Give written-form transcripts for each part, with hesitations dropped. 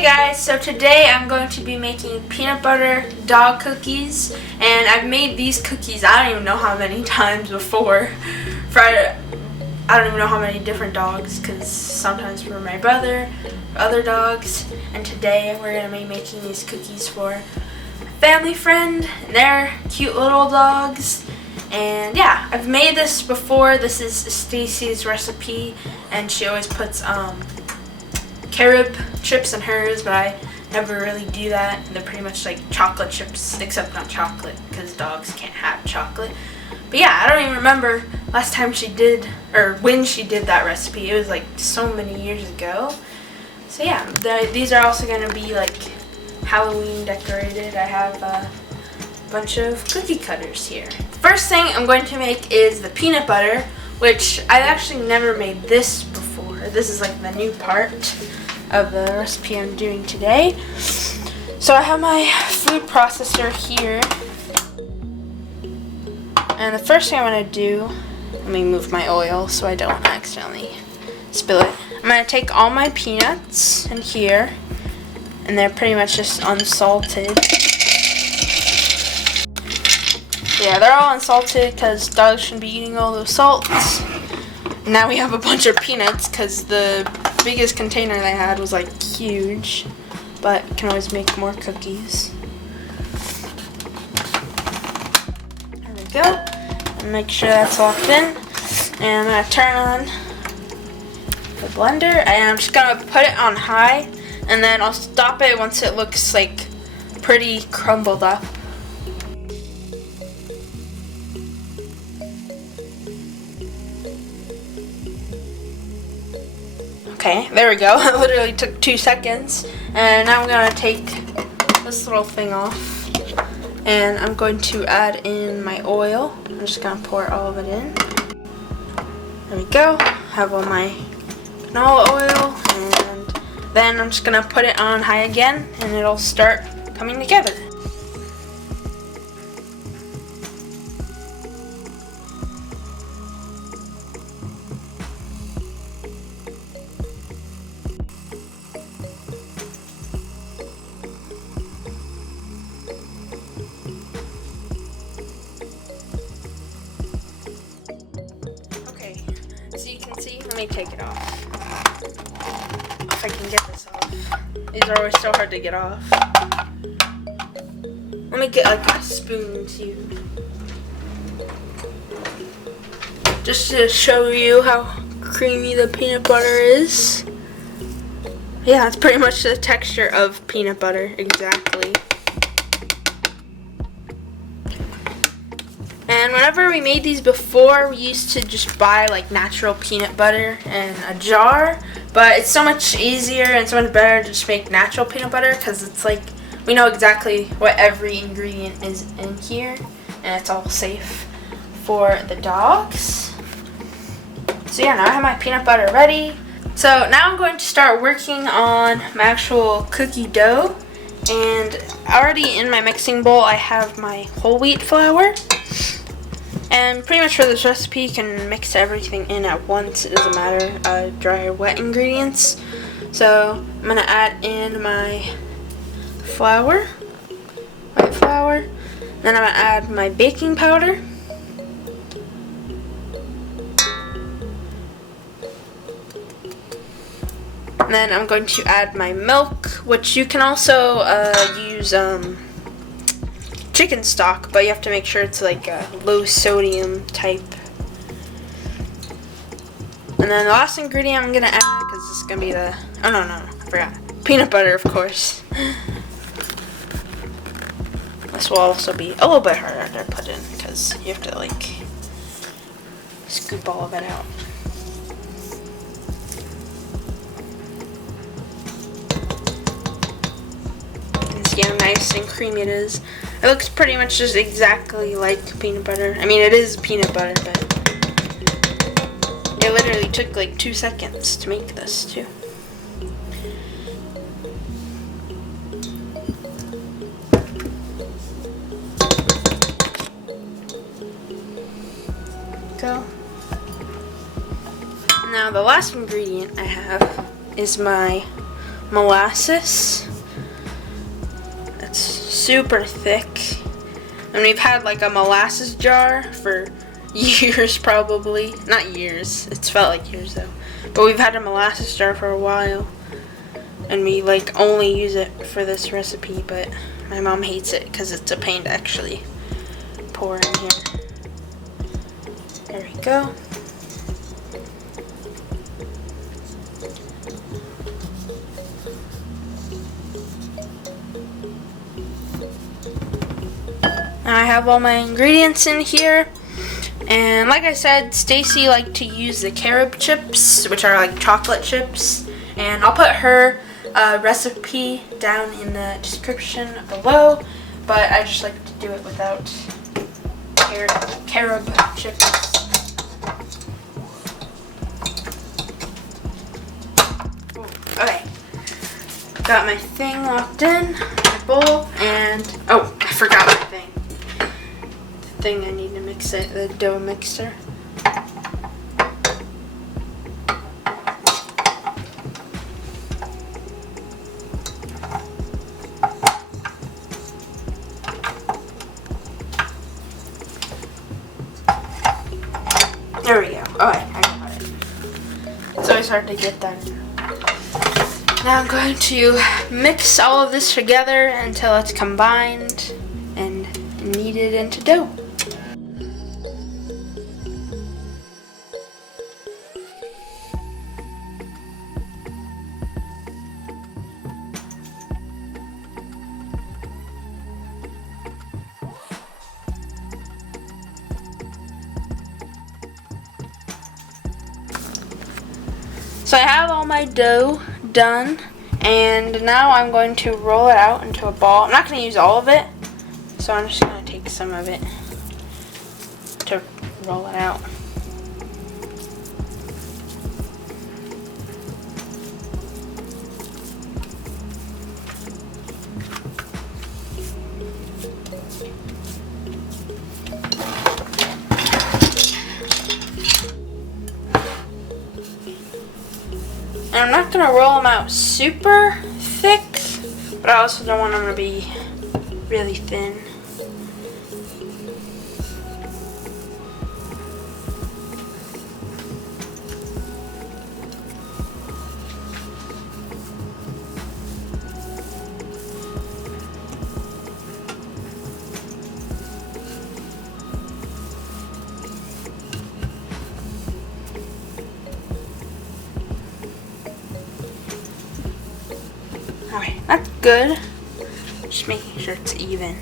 Hey guys, so today I'm going to be making peanut butter dog cookies, and I've made these cookies I don't even know how many times before for I don't even know how many different dogs, because sometimes for my brother, for other dogs, and today we're going to be making these cookies for a family friend and their cute little dogs. And yeah, I've made this before. This is Stacy's recipe, and she always puts carob chips in hers, but I never really do that. They're pretty much like chocolate chips, except not chocolate, because dogs can't have chocolate. But yeah, I don't even remember last time she did, or when she did that recipe. It was like so many years ago. So yeah, these are also going to be like Halloween decorated. I have a bunch of cookie cutters here. First thing I'm going to make is the peanut butter, which I've actually never made this before. This is like the new part of the recipe I'm doing today. So I have my food processor here, and the first thing I'm going to do, let me move my oil so I don't accidentally spill it. I'm going to take all my peanuts in here, and they're pretty much just unsalted. Yeah, they're all unsalted because dogs shouldn't be eating all those salts. Now we have a bunch of peanuts because the biggest container they had was like huge, but you can always make more cookies. There we go. And make sure that's locked in. And I'm going to turn on the blender, and I'm just going to put it on high, and then I'll stop it once it looks like pretty crumbled up. Okay, there we go. It literally took 2 seconds. And now I'm going to take this little thing off, and I'm going to add in my oil. I'm just going to pour all of it in. There we go. I have all my canola oil, and then I'm just going to put it on high again, and it'll start coming together. So you can see, let me take it off. If I can get this off. These are always so hard to get off. Let me get like a spoon too. Just to show you how creamy the peanut butter is. Yeah, it's pretty much the texture of peanut butter, exactly. And whenever we made these before, we used to just buy like natural peanut butter in a jar, but it's so much easier and so much better to just make natural peanut butter, because it's like we know exactly what every ingredient is in here, and it's all safe for the dogs. So yeah, now I have my peanut butter ready. So now I'm going to start working on my actual cookie dough, and already in my mixing bowl I have my whole wheat flour. And pretty much for this recipe, you can mix everything in at once. It doesn't matter, dry or wet ingredients. So I'm going to add in my flour, white flour. Then I'm going to add my baking powder. And then I'm going to add my milk, which you can also use chicken stock, but you have to make sure it's like a low sodium type. And then the last ingredient I'm gonna add, because this is gonna be the, oh no, I forgot, peanut butter, of course. This will also be a little bit harder to put in, because you have to like scoop all of it out. And see how nice and creamy it is. It looks pretty much just exactly like peanut butter. I mean, it is peanut butter, but it literally took like 2 seconds to make this too. Go. Now the last ingredient I have is my molasses. It's super thick. And we've had like a molasses jar for years probably. Not years. It's felt like years though. But we've had a molasses jar for a while. And we like only use it for this recipe, but my mom hates it because it's a pain to actually pour in here. There we go. I have all my ingredients in here, and like I said, Stacy liked to use the carob chips, which are like chocolate chips, and I'll put her recipe down in the description below, but I just like to do it without carob chips. Okay, got my thing locked in, my bowl, and oh, I forgot my thing. I need to mix it, the dough mixer. There we go. Alright, I got it. It's always hard to get that in. Now I'm going to mix all of this together until it's combined and kneaded into dough. So I have all my dough done, and now I'm going to roll it out into a ball. I'm not going to use all of it, so I'm just going to take some of it to roll it out. And I'm not going to roll them out super thick, but I also don't want them to be really thin. Alright, that's good. Just making sure it's even.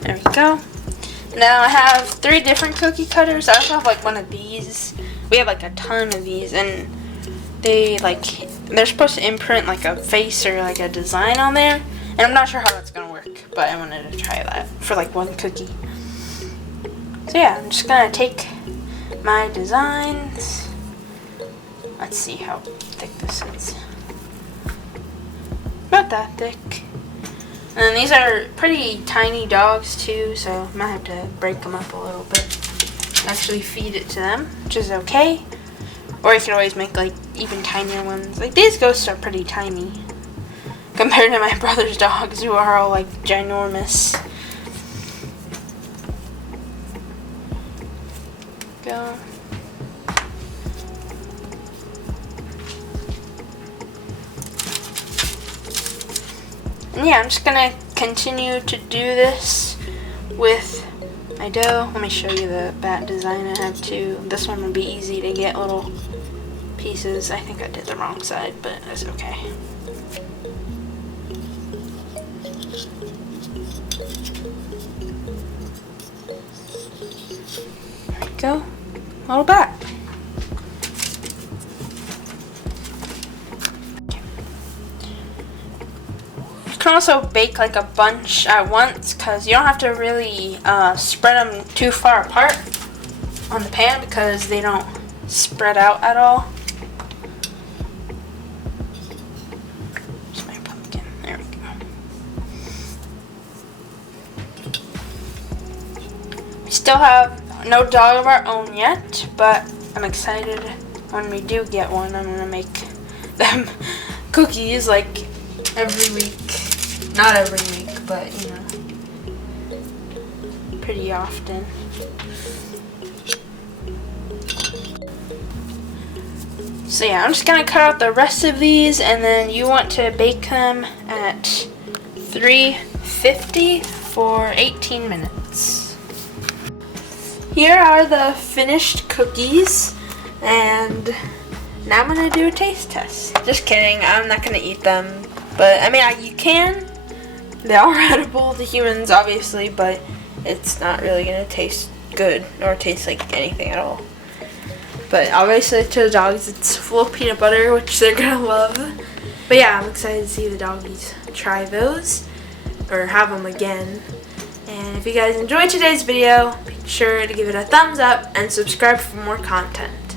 There we go. Now I have 3 different cookie cutters. I also have like one of these. We have like a ton of these, and they're supposed to imprint like a face or like a design on there. And I'm not sure how that's gonna work, but I wanted to try that for like one cookie. So yeah, I'm just gonna take my designs. Let's see how thick this is. About that thick. And these are pretty tiny dogs too, so I might have to break them up a little bit. Actually feed it to them, which is okay. Or you can always make like even tinier ones. Like these ghosts are pretty tiny compared to my brother's dogs, who are all like ginormous. Go. And yeah, I'm just gonna continue to do this with my dough. Let me show you the bat design I have too. This one would be easy to get little pieces. I think I did the wrong side, but that's okay. There we go. Little bat. You can also bake like a bunch at once, because you don't have to really spread them too far apart on the pan, because they don't spread out at all. Here's my pumpkin. There we go. We still have no dog of our own yet, but I'm excited when we do get one, I'm gonna make them cookies like every week. Not every week, but you know, pretty often. So yeah, I'm just gonna cut out the rest of these, and then you want to bake them at 350 for 18 minutes. Here are the finished cookies, and now I'm gonna do a taste test. Just kidding, I'm not gonna eat them, but I mean, you can. They are edible to humans, obviously, but it's not really gonna taste good or taste like anything at all. But obviously to the dogs, it's full of peanut butter, which they're gonna love. But yeah, I'm excited to see the doggies try those, or have them again. And if you guys enjoyed today's video, be sure to give it a thumbs up and subscribe for more content.